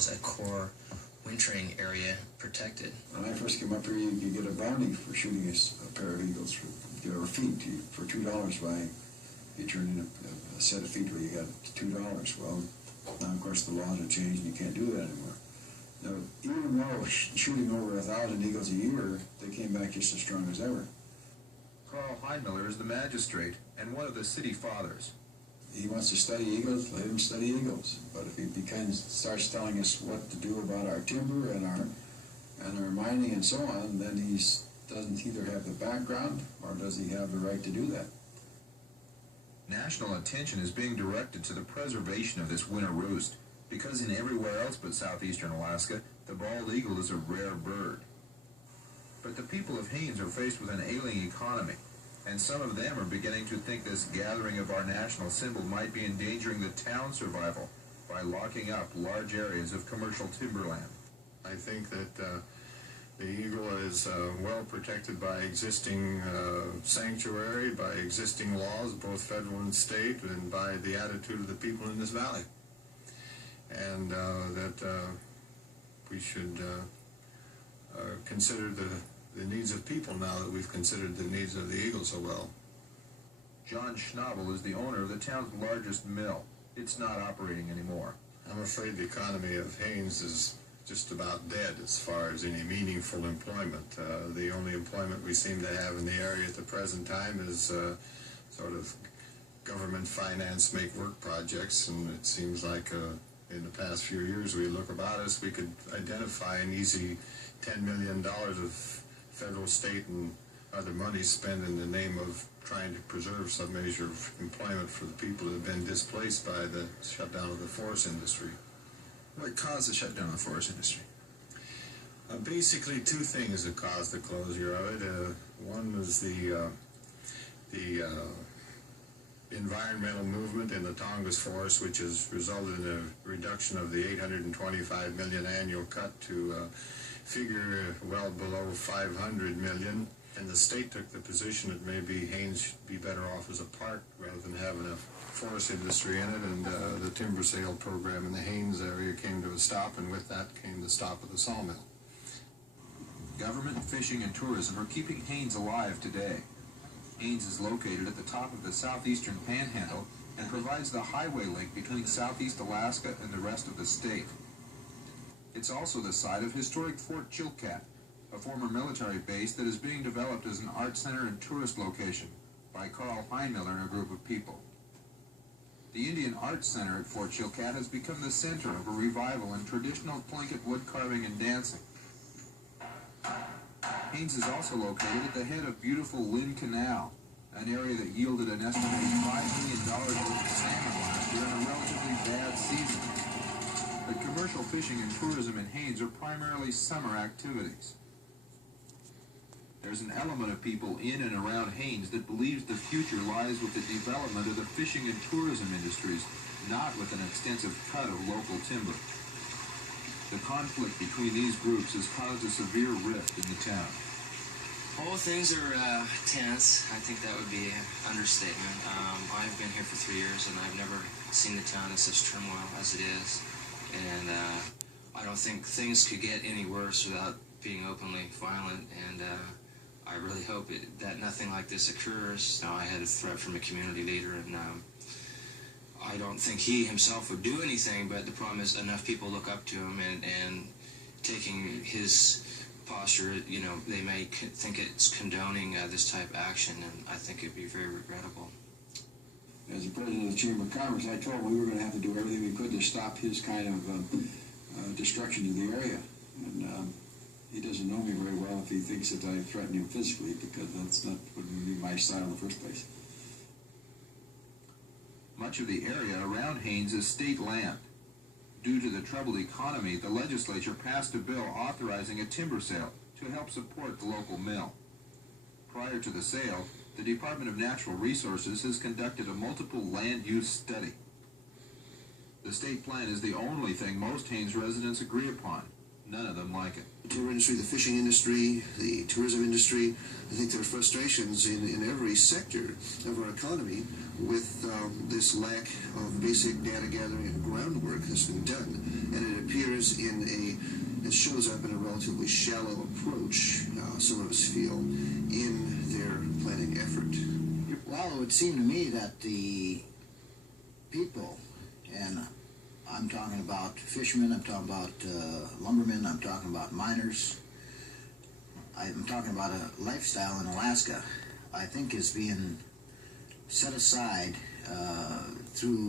as a core wintering area protected. When I first came up here, you could get a bounty for shooting a pair of eagles or feet for $2 by you turn in a set of feet where you got $2. Well, now of course the laws have changed and you can't do that anymore. Now, even though shooting over 1,000 eagles a year, they came back just as strong as ever. Carl Heinmiller is the magistrate and one of the city fathers. He wants to study eagles, let him study eagles. But if he starts telling us what to do about our timber and our mining and so on, then he doesn't either have the background or does he have the right to do that. National attention is being directed to the preservation of this winter roost, because in everywhere else but southeastern Alaska, the bald eagle is a rare bird. But the people of Haines are faced with an ailing economy, and some of them are beginning to think this gathering of our national symbol might be endangering the town's survival by locking up large areas of commercial timberland. I think that the eagle is well protected by existing sanctuary, by existing laws, both federal and state, and by the attitude of the people in this valley. And that we should consider the needs of people now that we've considered the needs of the eagle so well. John Shnabel is the owner of the town's largest mill. It's not operating anymore. I'm afraid the economy of Haines is just about dead as far as any meaningful employment. The only employment we seem to have in the area at the present time is sort of government finance make work projects, and it seems like in the past few years we look about us, we could identify an easy $10 million of federal, state, and other money spent in the name of trying to preserve some measure of employment for the people that have been displaced by the shutdown of the forest industry. What caused the shutdown of the forest industry? Basically, two things that caused the closure of it. One was the environmental movement in the Tongass Forest, which has resulted in a reduction of the $825 million annual cut to a figure well below $500 million. And the state took the position that maybe Haines should be better off as a park rather than having a forest industry in it, and the timber sale program in the Haines area came to a stop, and with that came the stop of the sawmill. Government, fishing, and tourism are keeping Haines alive today. Haines is located at the top of the southeastern panhandle and provides the highway link between southeast Alaska and the rest of the state. It's also the site of historic Fort Chilkat, a former military base that is being developed as an art center and tourist location by Carl Heinmiller and a group of people. The Indian Arts Center at Fort Chilkat has become the center of a revival in traditional Tlingit wood carving and dancing. Haines is also located at the head of beautiful Lynn Canal, an area that yielded an estimated $5 million worth of salmon last year in a relatively bad season. But commercial fishing and tourism in Haines are primarily summer activities. There's an element of people in and around Haines that believes the future lies with the development of the fishing and tourism industries, not with an extensive cut of local timber. The conflict between these groups has caused a severe rift in the town. Oh, things are tense. I think that would be an understatement. I've been here for 3 years, and I've never seen the town in such turmoil as it is. And I don't think things could get any worse without being openly violent, and I really hope that nothing like this occurs. Now, I had a threat from a community leader, and I don't think he himself would do anything, but the problem is enough people look up to him, and taking his posture, you know, they may think it's condoning this type of action, and I think it'd be very regrettable. As the president of the Chamber of Commerce, I told him we were going to have to do everything we could to stop his kind of destruction of the area. And he doesn't know me very well if he thinks that I threaten him physically, because that's not wouldn't be my style in the first place. Much of the area around Haines is state land. Due to the troubled economy, the legislature passed a bill authorizing a timber sale to help support the local mill. Prior to the sale, the Department of Natural Resources has conducted a multiple land use study. The state plan is the only thing most Haines residents agree upon. None of them like it. The timber industry, the fishing industry, the tourism industry, I think there are frustrations in every sector of our economy with this lack of basic data gathering and groundwork that's been done. And it appears appears it shows up in a relatively shallow approach, some of us feel, in their planning effort. Well, it would seem to me that the people, and I'm talking about fishermen, I'm talking about lumbermen, I'm talking about miners, I'm talking about a lifestyle in Alaska, I think is being set aside through